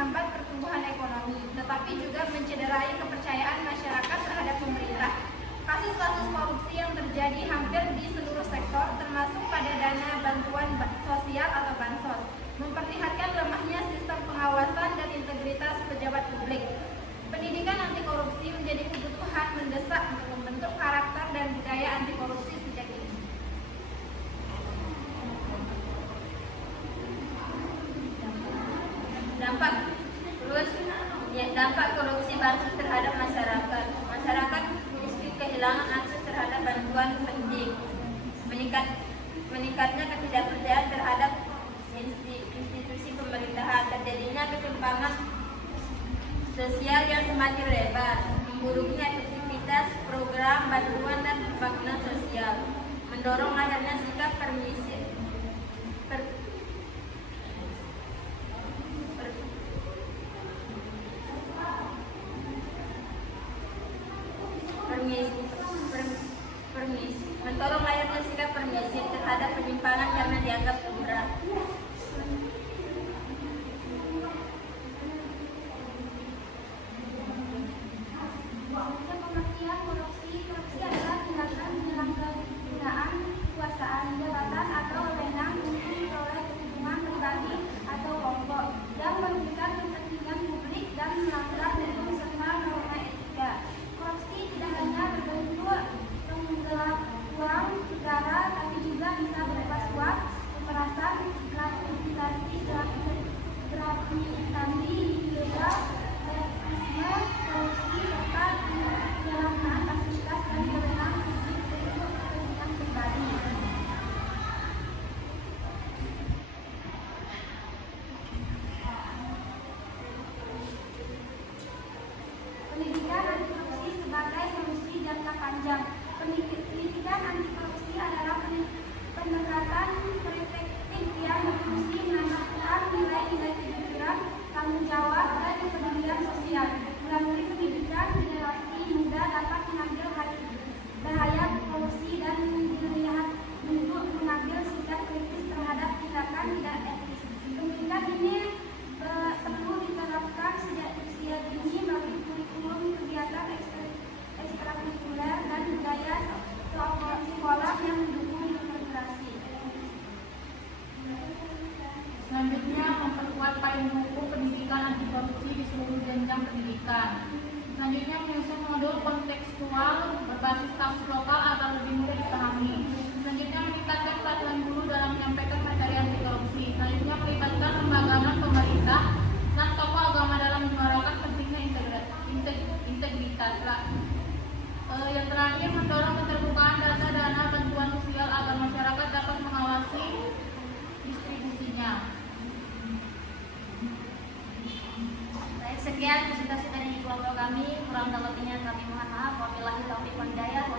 menghambat pertumbuhan ekonomi, tetapi juga mencederai kepercayaan masyarakat terhadap pemerintah. Kasus-kasus korupsi yang terjadi hampir di seluruh sektor, termasuk pada dana bantuan sosial atau bansos, memperlihatkan lemahnya sistem pengawasan dan integritas pejabat publik. Pendidikan anti korupsi menjadi kebutuhan mendesak untuk membentuk karakter dan budaya anti korupsi sejak dini. Dampak korupsi bansos terhadap masyarakat. Masyarakat miskin kehilangan akses terhadap bantuan penting. Meningkatnya ketidakpercayaan terhadap institusi pemerintahan, terjadinya ketimpangan sosial yang semakin lebar, memburuknya efektivitas program bantuan dan pembangunan sosial, mendorong lahirnya sikap permisif mendorong lahirnya sikap permisif terhadap penyimpangan karena dianggap lumrah. Pengertian korupsi adalah tindakan penyalahgunaan kekuasaan, jabatan atau wewenang untuk memperoleh keuntungan pribadi atau kelompok yang merugikan kepentingan publik dan melanggar hukum serta norma etika. Korupsi tidak hanya berbentuk menggelap uang negara, tapi juga bisa berupa suap, pemerasan, gratifikasi, ilegal, nepotisme, korupsi, serta penyalahgunaan fasilitas dan wewenang publik untuk kepentingan pribadi. Pendidikan anti korupsi sebagai solusi jangka panjang. Pendidikan anti korupsi adalah pendekatan preventif yang berfungsi menanamkan nilai-nilai kejujuran, tanggung jawab, dan kepedulian sosial. Melalui pendidikan, generasi muda dapat mengambil bahaya korupsi dan dilihat untuk mengambil sikap kritis terhadap tindakan tidak etis. Pendidikan ini perlu diterapkan sejak usia dini melalui kurikulum kegiatan ekstrakurikuler dan budaya sekolah yang mendukung integrasi. Selanjutnya, memperkuat payung hukum pendidikan anti korupsi di seluruh jenjang pendidikan. Selanjutnya, menyusun modul kontekstual berbasis kasus lokal agar lebih mudah dipahami. Selanjutnya, meningkatkan pelatihan guru dalam menyampaikan materi anti korupsi. Selanjutnya, melibatkan lembaga pemerintah dan tokoh agama dalam menyuarakan pentingnya integritas. Yang terakhir, mendorong keterbukaan dana bantuan sosial agar masyarakat dapat mengawasi distribusinya. Baik, sekian presentasi dari kelompok kami. Kurang lebihnya kami mohon maaf. Wabillahi taufiq wal hidayah.